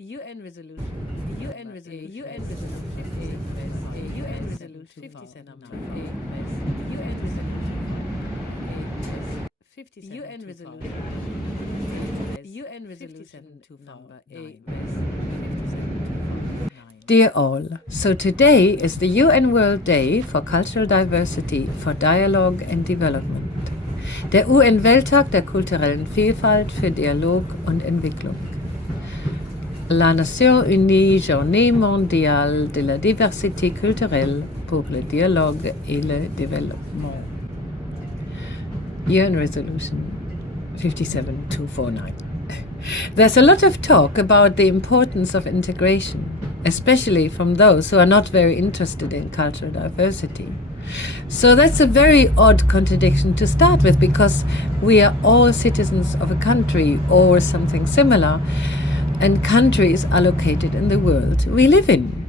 UN resolution, UN resolution, UN resolution, UN resolution 57 UN resolution 57 UN resolution UN resolution number 8. Dear all, so today is the UN World Day for Cultural Diversity for Dialogue and Development. Der UN-Welttag der kulturellen Vielfalt für Dialog und Entwicklung. La Nation Unie Journée mondiale de la diversité culturelle pour le dialogue et le développement. UN Resolution 57249. There's a lot of talk about the importance of integration, especially from those who are not very interested in cultural diversity. So that's a very odd contradiction to start with, because we are all citizens of a country or something similar, and countries are located in the world we live in.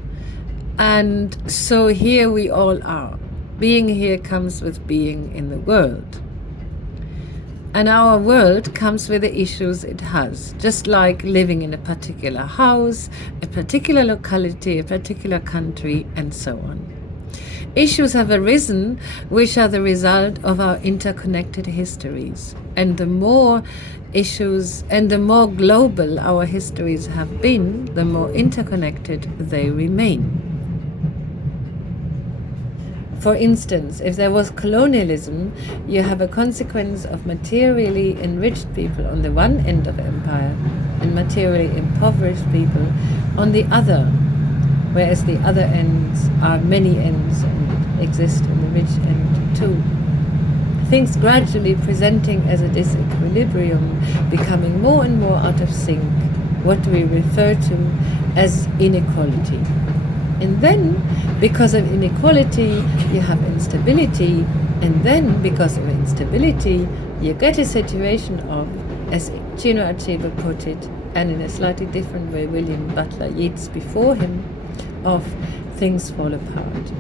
And so here we all are. Being here comes with being in the world. And our world comes with the issues it has, just like living in a particular house, a particular locality, a particular country, and so on. Issues have arisen which are the result of our interconnected histories. And the more issues and the more global our histories have been, the more interconnected they remain. For instance, if there was colonialism, you have a consequence of materially enriched people on the one end of empire and materially impoverished people on the other, whereas the other ends are many ends and exist in the rich end too. Things gradually presenting as a disequilibrium, becoming more and more out of sync, what we refer to as inequality. And then, because of inequality, you have instability, and then, because of instability, you get a situation of, as Chinua Achebe put it, and in a slightly different way William Butler Yeats before him, of things fall apart.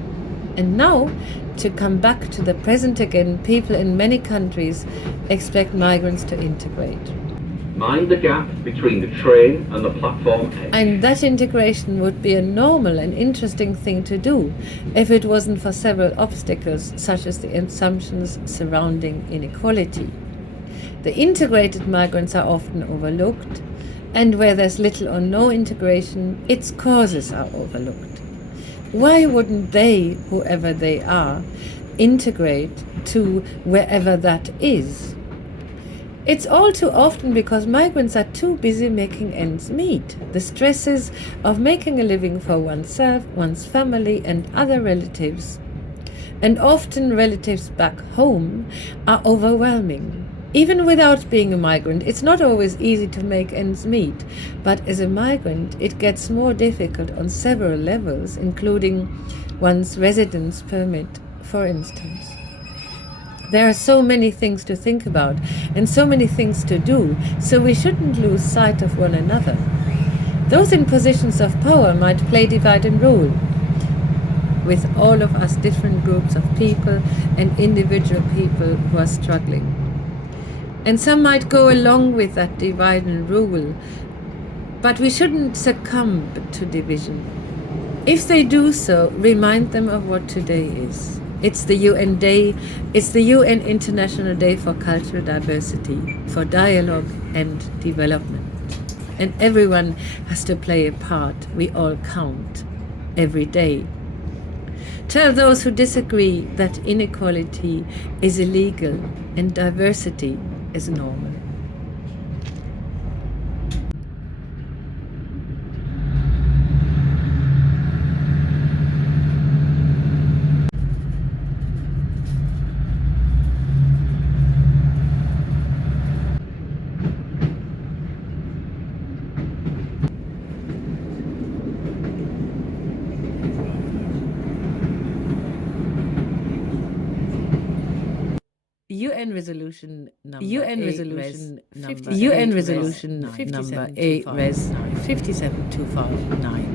And now, to come back to the present again, people in many countries expect migrants to integrate. Mind the gap between the train and the platform edge. And that integration would be a normal and interesting thing to do if it wasn't for several obstacles, such as the assumptions surrounding inequality. The integrated migrants are often overlooked, and where there's little or no integration, its causes are overlooked. Why wouldn't they, whoever they are, integrate to wherever that is? It's all too often because migrants are too busy making ends meet. The stresses of making a living for oneself, one's family, and other relatives, and often relatives back home, are overwhelming. Even without being a migrant, it's not always easy to make ends meet, but as a migrant, it gets more difficult on several levels, including one's residence permit, for instance. There are so many things to think about and so many things to do, so we shouldn't lose sight of one another. Those in positions of power might play divide and rule, with all of us different groups of people and individual people who are struggling. And some might go along with that divide and rule, but we shouldn't succumb to division. If they do so, remind them of what today is. It's the UN Day, it's the UN International Day for Cultural Diversity, for Dialogue and Development. And everyone has to play a part. We all count every day. Tell those who disagree that inequality is illegal and diversity is normal. UN resolution number UN resolution number UN resolution number 8 res 57259.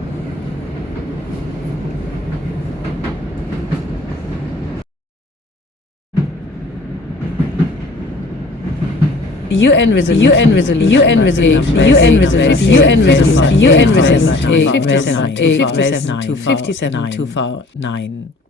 UN resolution 57 2009